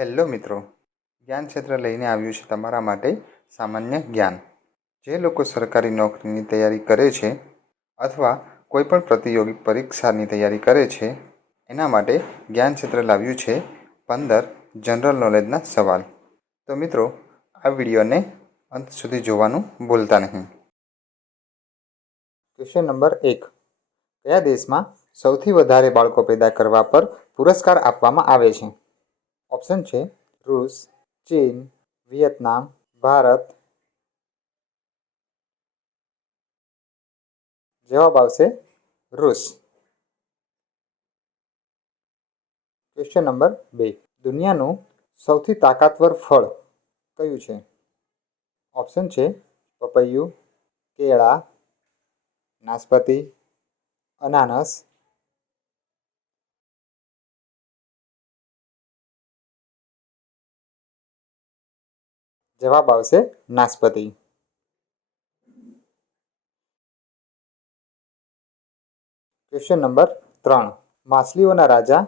Hello મિત્રો, જ્ઞાન ક્ષેત્ર લઈને આવ્યું છે તમારા માટે સામાન્ય જ્ઞાન. જે લોકો સરકારી નોકરીની તૈયારી કરે છે અથવા કોઈપણ પ્રતિયોગી પરીક્ષાની તૈયારી કરે છે એના માટે જ્ઞાન ક્ષેત્ર લાવ્યું છે 15 જનરલ નોલેજના સવાલ. તો મિત્રો, આ વિડીયોને અંત સુધી જોવાનું ભૂલતા નહીં. Question number 1. કયા દેશમાં સૌથી વધારે બાળકો પેદા કરવા પર પુરસ્કાર આપવામાં આવે છે? ઓપ્શન છે રૂસ, ચીન, વિયેતનામ, ભારત. જવાબ આવશે રૂસ. Question number 2. દુનિયાનું સૌથી તાકાતવર ફળ કયું છે? ઓપ્શન છે પપૈયું, કેળા, નાશપાતી, અનાનસ. જવાબ આવશે નાશપાતી. Question number 3. માછલીઓના રાજા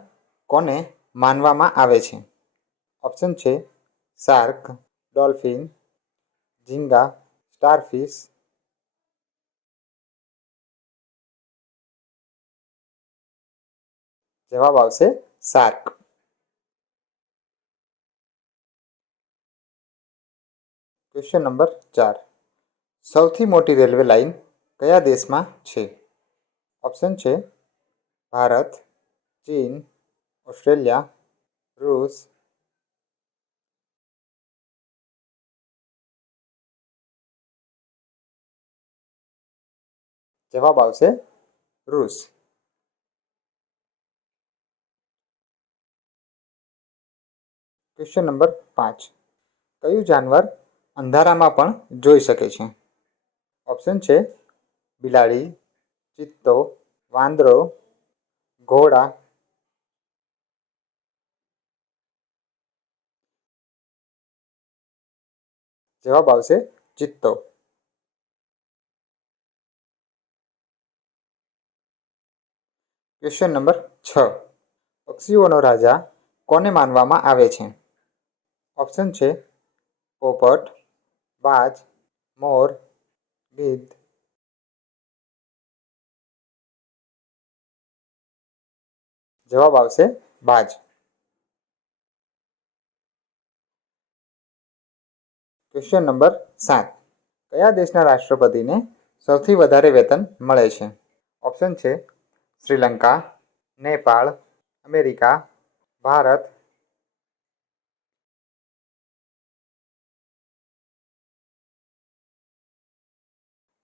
કોને માનવામાં આવે છે? ઓપ્શન છે શાર્ક, ડોલ્ફિન, ઝીંગા, સ્ટારફિશ. જવાબ આવશે શાર્ક. Question number 4. સૌથી મોટી રેલવે લાઇન કયા દેશમાં છે? ઓપ્શન છે ભારત, ચીન, ઓસ્ટ્રેલિયા, રૂસ. જવાબ આવશે રૂસ. Question number 5. કયું જાનવર અંધારામાં પણ જોઈ શકે છે? ઓપ્શન છે બિલાડી, ચિત્તો, વાંદરો, ઘોડા. જવાબ આવશે ચિત્તો. Question number 6. પક્ષીઓનો રાજા કોને માનવામાં આવે છે? ઓપ્શન છે પોપટ, બાજ, મોર, ગીધ. જવાબ આવશે બાજ. Question number 7. કયા દેશના રાષ્ટ્રપતિને સૌથી વધારે વેતન મળે છે? ઓપ્શન છે શ્રીલંકા, નેપાળ, અમેરિકા, ભારત.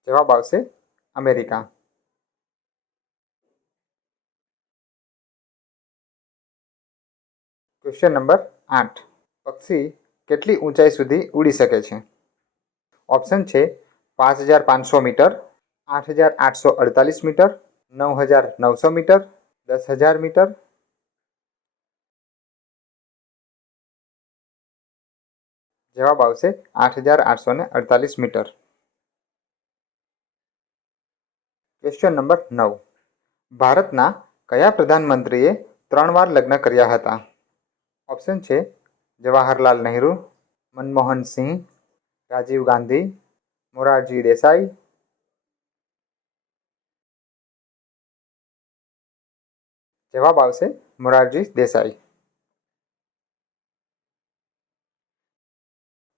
જવાબ આવશે અમેરિકા. Question number 8. પક્ષી કેટલી ઊંચાઈ સુધી ઉડી શકે છે? ઓપ્શન છે 5500 મીટર, 8848 મીટર, 9900 મીટર, 10,000 મીટર. જવાબ આવશે 8848 મીટર. Question number 9. ભારતના કયા પ્રધાનમંત્રીએ 3 વાર લગ્ન કર્યા હતા? ઓપ્શન છે જવાહરલાલ નહેરુ, મનમોહન સિંહ, રાજીવ ગાંધી, મોરારજી દેસાઈ. જવાબ આવશે મોરારજી દેસાઈ.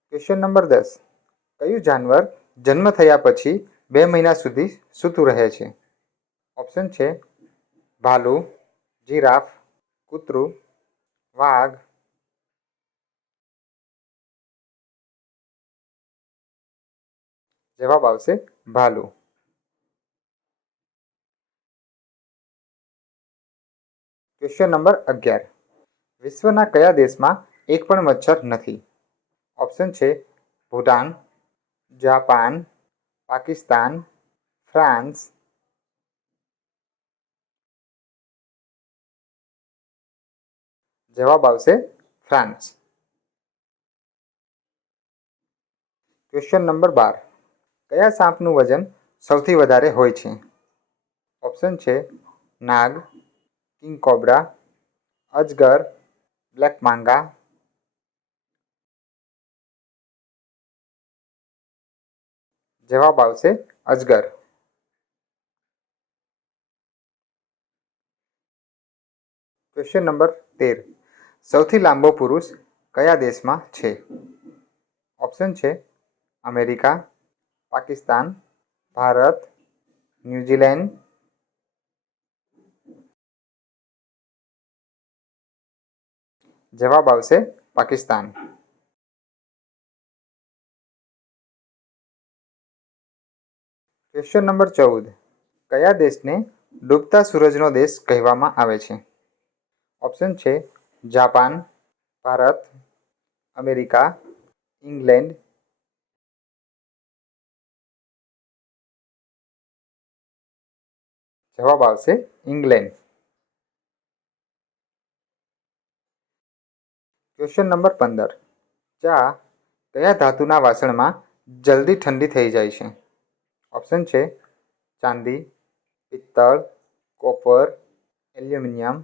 Question number 10. કયું જાનવર જન્મ થયા પછી 2 મહિના સુધી સૂતું રહે છે? ઓપ્શન છે ભાલુ, જીરાફ, કૂતરું, વાઘ. જવાબ આવશે ભાલુ. Question number 11. વિશ્વના કયા દેશમાં એક પણ મચ્છર નથી? ઓપ્શન છે ભૂટાન, જાપાન, પાકિસ્તાન, ફ્રાન્સ. જવાબ આવશે ફ્રાન્સ. Question number 12. કયા સાપનું વજન સૌથી વધારે હોય છે? ઓપ્શન છે નાગ, કિંગ કોબ્રા, અજગર, બ્લેક માંગા, જવાબ આવશે અજગર. Question number 13. સૌથી લાંબો પુરુષ કયા દેશમાં છે? ઓપ્શન છે અમેરિકા, પાકિસ્તાન, ભારત, ન્યૂઝીલેન્ડ. જવાબ આવશે પાકિસ્તાન. Question number 14. કયા દેશને ડૂબતા સૂરજનો દેશ કહેવામાં આવે છે? ઓપ્શન છે જાપાન, ભારત, અમેરિકા, ઇંગ્લેન્ડ. જવાબ આવશે ઇંગ્લેન્ડ. Question number 15. ચા કયા ધાતુના વાસણમાં જલ્દી ઠંડી થઈ જાય છે? ઓપ્શન છે ચાંદી, પિત્તળ, કોપર, એલ્યુમિનિયમ.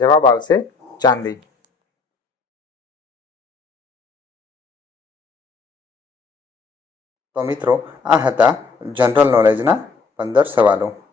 જવાબ આવશે ચાંદી. તો મિત્રો, આ હતા જનરલ નોલેજના 15 સવાલો.